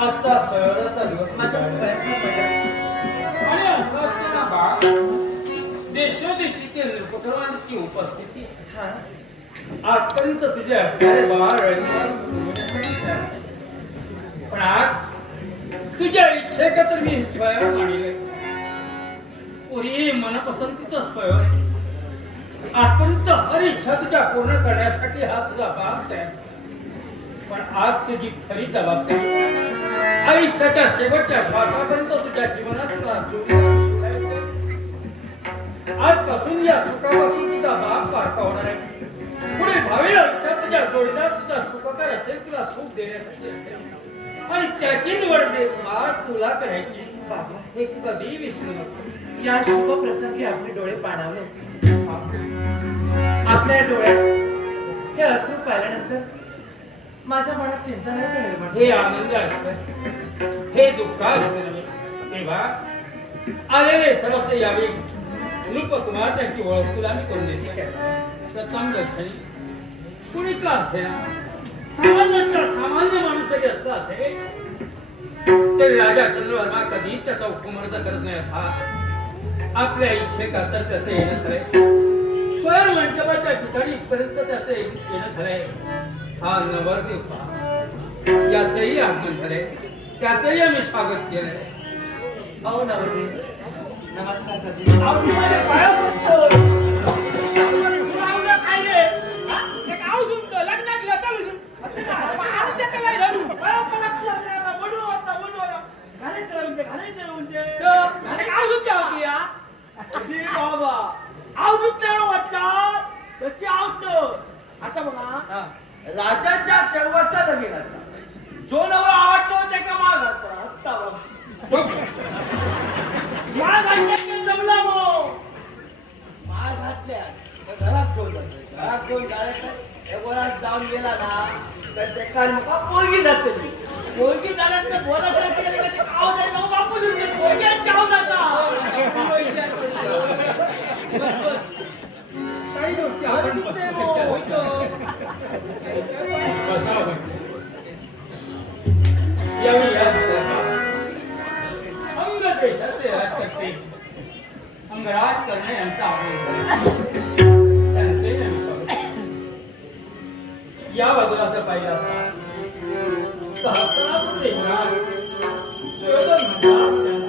आजचा सळचा दिवस पडला आणि असं असते ना बा देशोदेशीतील नृपकर्मांची उपस्थिती. हा. आजपर्यंत तुझे असणारे बाळ रंगवाल पण आज तुझ्या इच्छेका तर मी स्वयं मांडले पुरी मनपसंतीचं स्वयं आहे. आजपर्यंत हर इच्छा तुझ्या पूर्ण करण्यासाठी हा तुझा बाप आहे. पण आज तुझी खरी जबाबदारी आयुष्याच्या शेवटच्या श्वासापर्यंत तुझ्या जीवनात तुला आजपासून या सुखापासून तुझा बाप पारखा होणार आहे. पुढे भावी आयुष्यात तुझ्या जोडीदार तुझा सुखकार असेल तुला सुख देण्यासाठी आणि त्याची निवड दे तुला तुला करायची. बाबा हे कधी विसरू नको. या शुभ प्रसंगी आपले डोळे पाणावले आपल्या डोळ्यात हे असू पाहिल्यानंतर माझ्या मनात चिंता नाही हे आनंद असतं हे दुःख असत तेव्हा आलेले समजते यावे. रूप कुमार त्यांची ओळख तुला मी करून देते. प्रथम दर्शनी. कुणी का असेल? सामान्याच्या सामान्य माणूस जरी असला असेल तरी राजा चंद्रवर्मा कधी त्याचा उपमर्द करत नाही हा आपल्या इच्छे तर त्याचं येणं झालंय स्वयं मंडपाच्या ठिकाणी इथपर्यंत त्याचं येणं झालंय हा नवरदेव याचंही आगमन झालंय. त्याचंही आम्ही स्वागत केलंय. अहो नवरदेव. बाबा. वाटतात त्याची आवडत आता बघा. हा. राजाच्या चौवाचा जमिनाचा जो नवरा आवडतो ते का माळ घातल्या जमला मग माळ घातल्या. तर घरात घेऊन जातो? घरात घेऊन जायचं? एक वरात जाऊन गेला ना तर ते काल मग पोरगी जाते ती. पोरगी झाल्यानंतर बोलायचं केलं का? ते बापू जाता काही गोष्टी आपण पत्रिकेच्या होतो. बसावं. यावेळी या सभा अंग देशाचे राजकर्ते अंगराज करणे यांचा आग्रह त्यांचे आम्ही स्वागत करतो. या बाजूला जर पाहिजे असता सहस्रापुर देवराज सुयोधन म्हणतात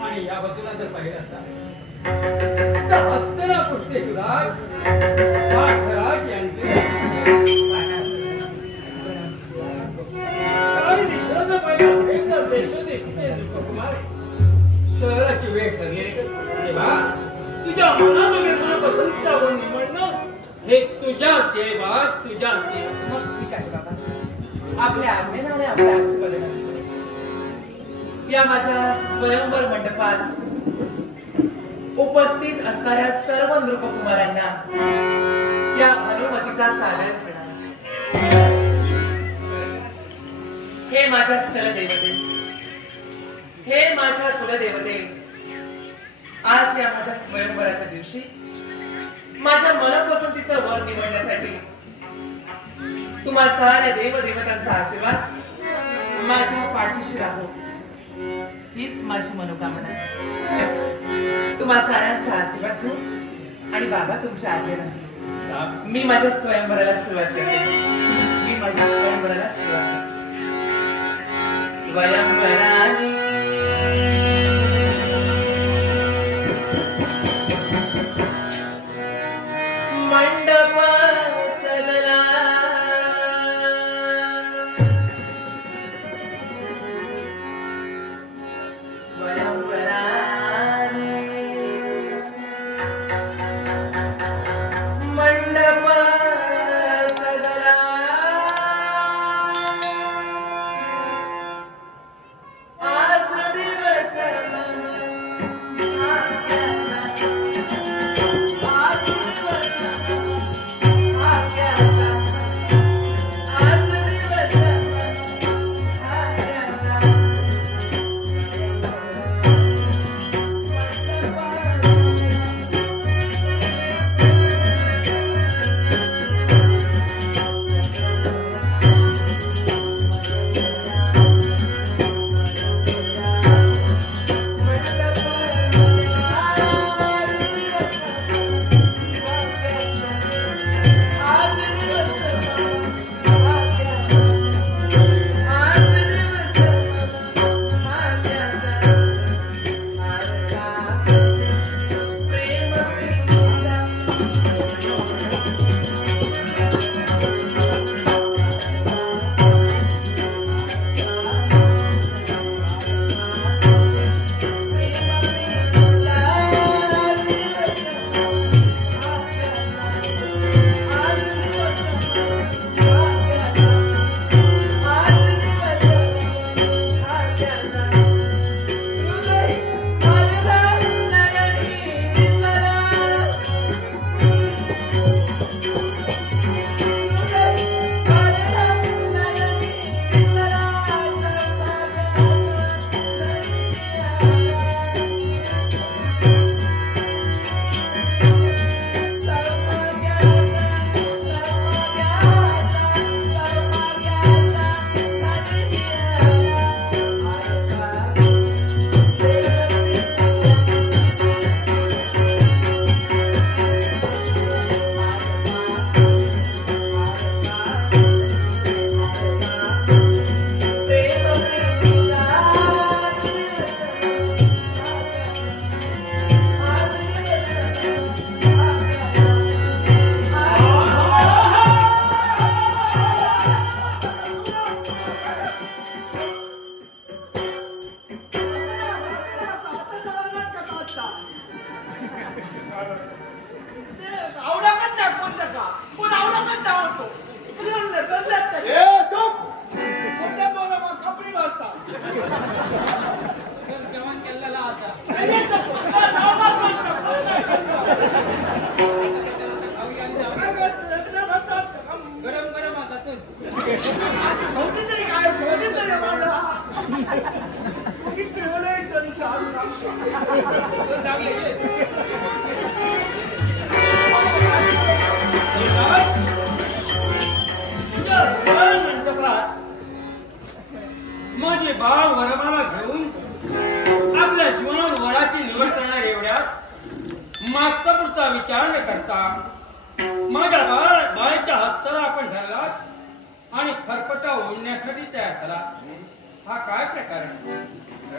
आणि या बाजूला जर पाहिलं असता तर हस्तिनापूरचे युवराज यांचे शहराची वेळ तेव्हा तुझ्या मनाजोगे मनपसंतीचा वन निवडणं हे तुझ्या देवा तुझ्या देवा मग बाबा. आपल्या आपल्या या माझ्या स्वयंवर मंडपात उपस्थित असणाऱ्या सर्व नृपकुमारांना या भानुमतीचा सादर प्रणाम. हे माझ्या स्थलदेवते. हे माझ्या कुलदेवते. आज या माझ्या स्वयंवराच्या दिवशी माझ्या मनपसंतीचं वर निवडण्यासाठी तुम्हा साऱ्या देवदेवतांचा आशीर्वाद. माझ्या पाठीशी राहो. हीच माझी मनोकामना तुम्हा साऱ्यांचा आशीर्वाद घेऊ. आणि बाबा तुमच्या आज्ञेला मी माझ्या स्वयंवराला सुरुवात केली. मी माझ्या स्वयंवराला सुरुवात करते स्वयंवराने मंडप माझे बाळ वरमाला घेऊन आपल्या जीवनात वराची निवड करणार एवढ्या मागचा पुढचा विचार न करता माझ्या बाळ बाळाच्या हस्ताला आपण धरला आणि खरपटा ओढण्यासाठी तयार झाला. हा काय प्रकार आहे?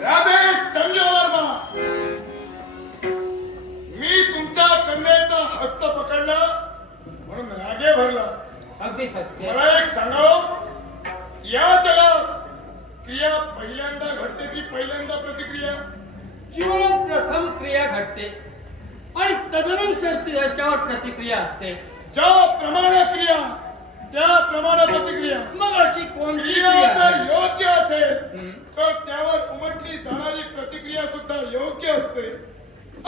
राधे चंद्रवर्मा मी. तुमच्या कन्याचा हस्त पकडला म्हणून रागे भरला. अगदी सत्य. मला एक सांगावं? या जगात क्रिया पहिल्यांदा घडते की पहिल्यांदा प्रतिक्रिया? जीवनात प्रथम क्रिया घडते आणि तदनंतर त्याच्यावर प्रतिक्रिया असते. ज्या प्रमाणे क्रिया त्या प्रमाणे प्रतिक्रिया. मग अशी कोणती जर? योग्य असेल. तर त्यावर उमटली जाणारी प्रतिक्रिया सुद्धा योग्य असते.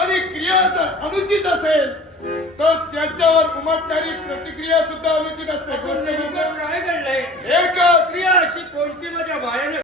आणि क्रिया जर अनुचित असेल तर त्याच्यावर उमटणारी प्रतिक्रिया सुद्धा अनुचित असते. काय घडलंय? एकच क्रिया अशी कोणती? माझ्या बाळाने